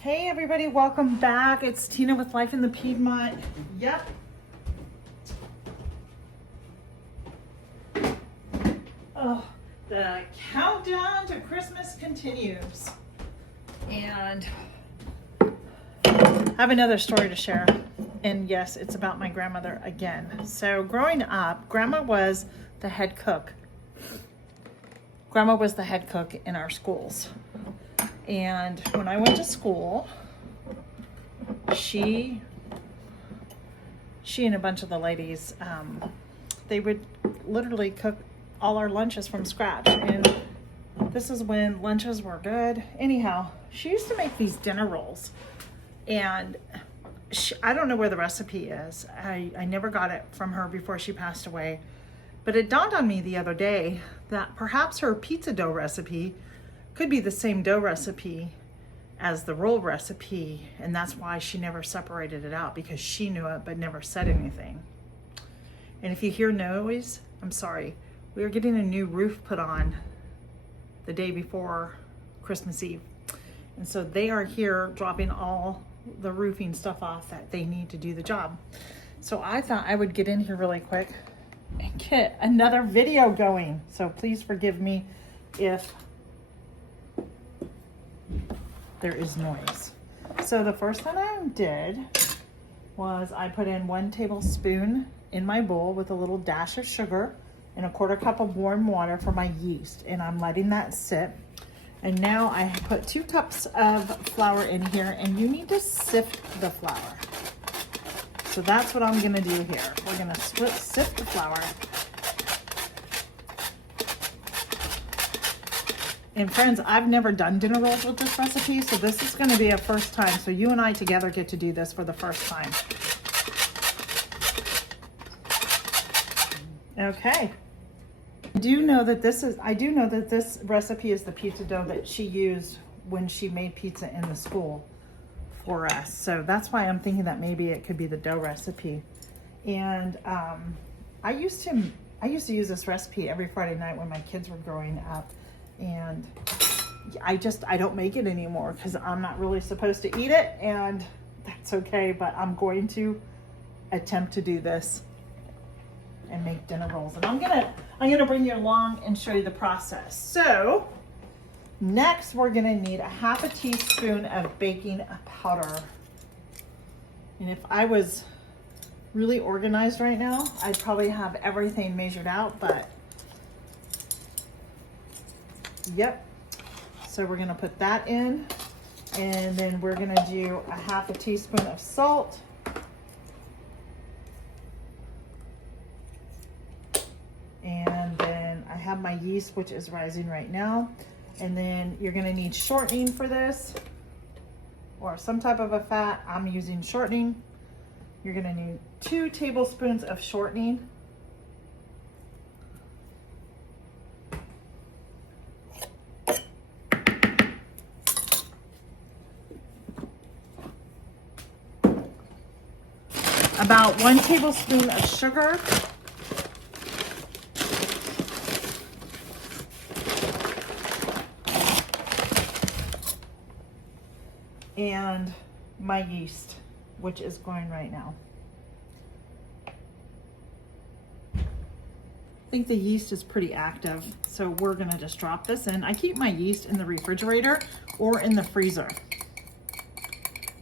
Hey everybody, welcome back. It's Tina with Life in the Piedmont. Yep. Oh, the countdown to Christmas continues. And I have another story to share. And yes, it's about my grandmother again. So growing up, Grandma was the head cook. Grandma was the head cook in our schools. And when I went to school, she and a bunch of the ladies, they would literally cook all our lunches from scratch. And this is when lunches were good. Anyhow, she used to make these dinner rolls. And I don't know where the recipe is. I never got it from her before she passed away. But it dawned on me the other day that perhaps her pizza dough recipe could be the same dough recipe as the roll recipe, and that's why she never separated it out, because she knew it but never said anything. And if you hear noise, I'm sorry. We are getting a new roof put on the day before Christmas Eve, and so they are here dropping all the roofing stuff off that they need to do the job. So I thought I would get in here really quick and get another video going. So please forgive me if there is noise. So the first thing I did was I put in 1 tablespoon in my bowl with a little dash of sugar and a 1/4 cup of warm water for my yeast, and I'm letting that sit. And now I put 2 cups of flour in here, and you need to sift the flour. So that's what I'm gonna do here. We're gonna sift the flour. And friends, I've never done dinner rolls with this recipe, so this is going to be a first time. So you and I together get to do this for the first time. Okay. I do know that this recipe is the pizza dough that she used when she made pizza in the school for us. So that's why I'm thinking that maybe it could be the dough recipe. And I used to use this recipe every Friday night when my kids were growing up. And I don't make it anymore because I'm not really supposed to eat it, and that's okay, but I'm going to attempt to do this and make dinner rolls. And I'm gonna bring you along and show you the process. So next we're gonna need 1/2 teaspoon of baking powder. And if I was really organized right now, I'd probably have everything measured out, but yep. So we're gonna put that in, and then we're gonna do 1/2 teaspoon of salt. And then I have my yeast, which is rising right now. And then you're gonna need shortening for this, or some type of a fat. I'm using shortening. You're gonna need 2 tablespoons of shortening. About 1 tablespoon of sugar. And my yeast, which is going right now. I think the yeast is pretty active, so we're gonna just drop this in. I keep my yeast in the refrigerator or in the freezer.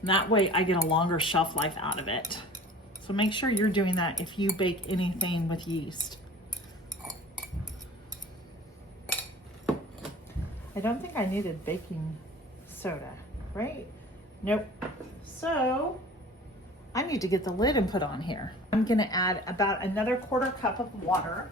And that way I get a longer shelf life out of it. So make sure you're doing that if you bake anything with yeast. I don't think I needed baking soda, right? Nope. So I need to get the lid and put on here. I'm gonna add about another 1/4 cup of water.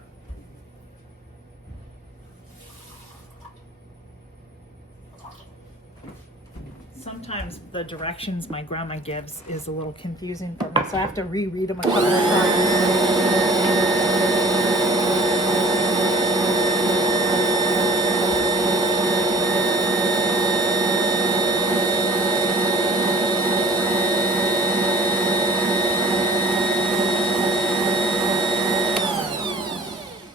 Sometimes the directions my grandma gives is a little confusing for me, so I have to reread them a couple of times.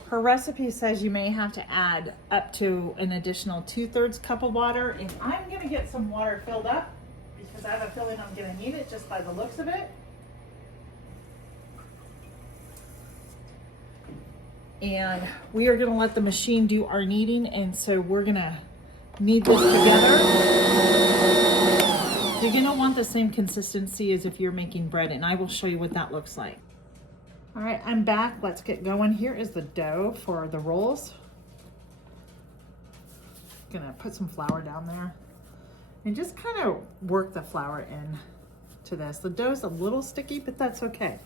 Her recipe says you may have to add up to an additional 2/3 cup of water, and I'm gonna get some water filled up because I have a feeling I'm gonna need it just by the looks of it. And we are gonna let the machine do our kneading, and so we're gonna knead this together. You're gonna want the same consistency as if you're making bread, and I will show you what that looks like. All right, I'm back. Let's get going. Here is the dough for the rolls. Gonna put some flour down there and just kind of work the flour in to this. The dough's a little sticky, but that's okay.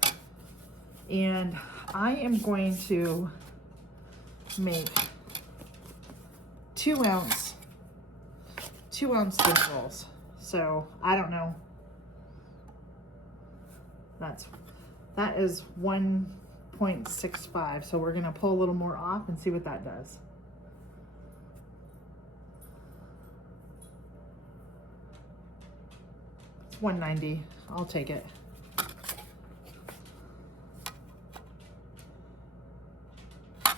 And I am going to make 2 ounce dish rolls. So I don't know. That is 1.65. So we're gonna pull a little more off and see what that does. It's 190. I'll take it.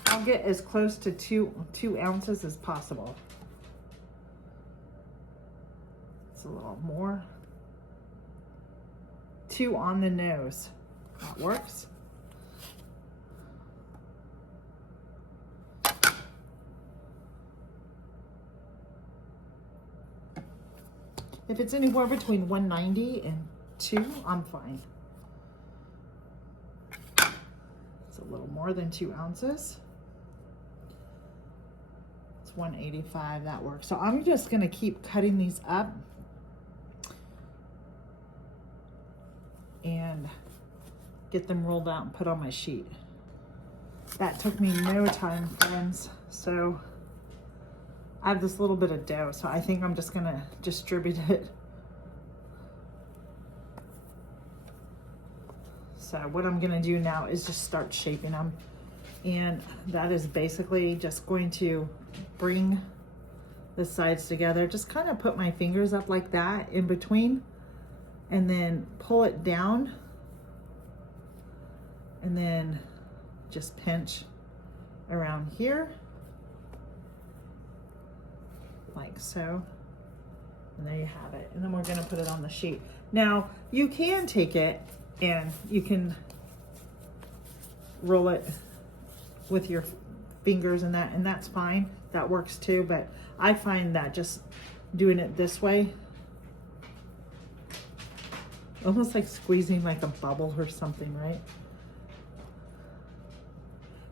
I'll get as close to two ounces as possible. It's a little more. 2 on the nose. That works. If it's anywhere between 190 and 2, I'm fine. It's a little more than 2 ounces. It's 185, that works. So I'm just gonna keep cutting these up and get them rolled out and put on my sheet. That took me no time, friends. So I have this little bit of dough, so I think I'm just gonna distribute it. So what I'm gonna do now is just start shaping them. And that is basically just going to bring the sides together. Just kind of put my fingers up like that in between and then pull it down and then just pinch around here like so, and there you have it. And then we're gonna put it on the sheet. Now you can take it and you can roll it with your fingers and that's fine. That works too, but I find that just doing it this way, almost like squeezing like a bubble or something, right?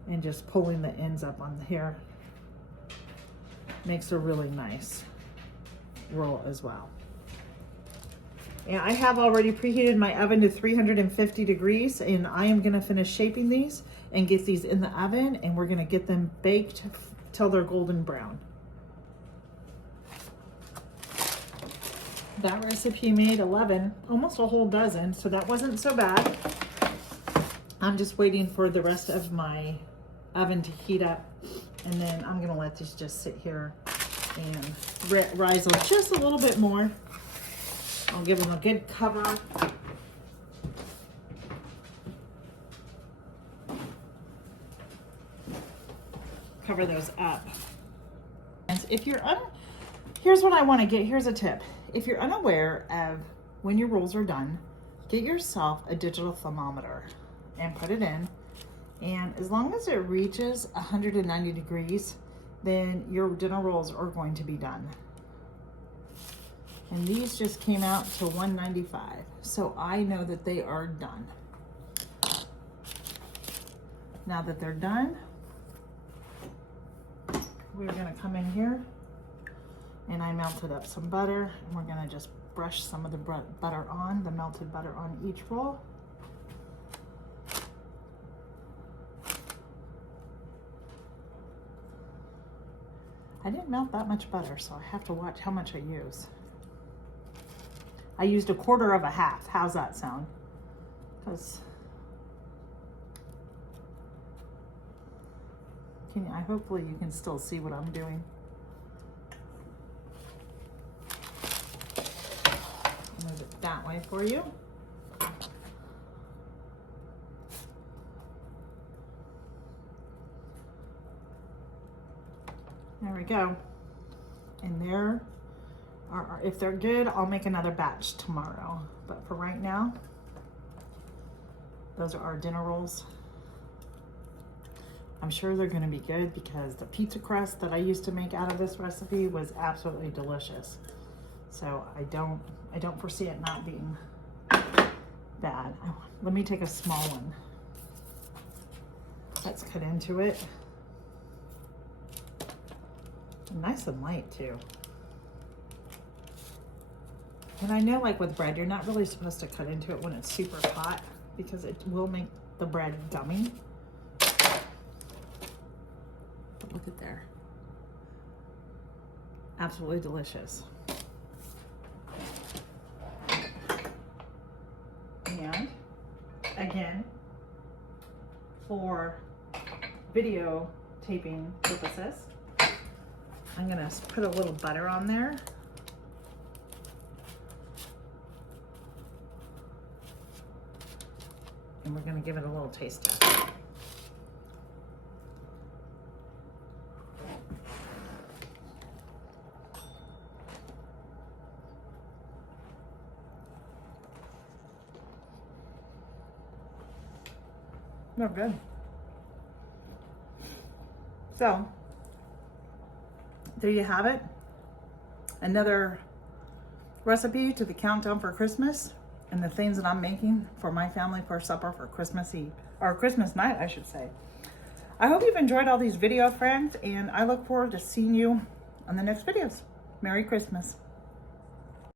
And just pulling the ends up on here makes a really nice roll as well. And I have already preheated my oven to 350 degrees, and I am gonna finish shaping these and get these in the oven, and we're gonna get them baked till they're golden brown. That recipe made 11, almost a whole dozen, so that wasn't so bad. I'm just waiting for the rest of my oven to heat up, and then I'm gonna let this just sit here and rise up just a little bit more. I'll give them a good cover. Cover those up. And if you're here's what I want to get. Here's a tip. If you're unaware of when your rolls are done, get yourself a digital thermometer and put it in. And as long as it reaches 190 degrees, then your dinner rolls are going to be done. And these just came out to 195. So I know that they are done. Now that they're done, we're gonna come in here and I melted up some butter, and we're gonna just brush some of the butter on, the melted butter on each roll. I didn't melt that much butter, so I have to watch how much I use. I used 1/4 of a half. How's that sound? Because hopefully you can still see what I'm doing. Move it that way for you. There we go. And there if they're good, I'll make another batch tomorrow. But for right now, those are our dinner rolls. I'm sure they're gonna be good because the pizza crust that I used to make out of this recipe was absolutely delicious. So I don't foresee it not being bad. Let me take a small one. Let's cut into it. Nice and light too. And I know, like with bread, you're not really supposed to cut into it when it's super hot because it will make the bread gummy. But look at there. Absolutely delicious. And again, for video taping purposes, I'm gonna put a little butter on there. And we're gonna give it a little taste test. No, good. So, there you have it. Another recipe to the countdown for Christmas and the things that I'm making for my family for supper for Christmas Eve, or Christmas night, I should say. I hope you've enjoyed all these videos, friends, and I look forward to seeing you on the next videos. Merry Christmas.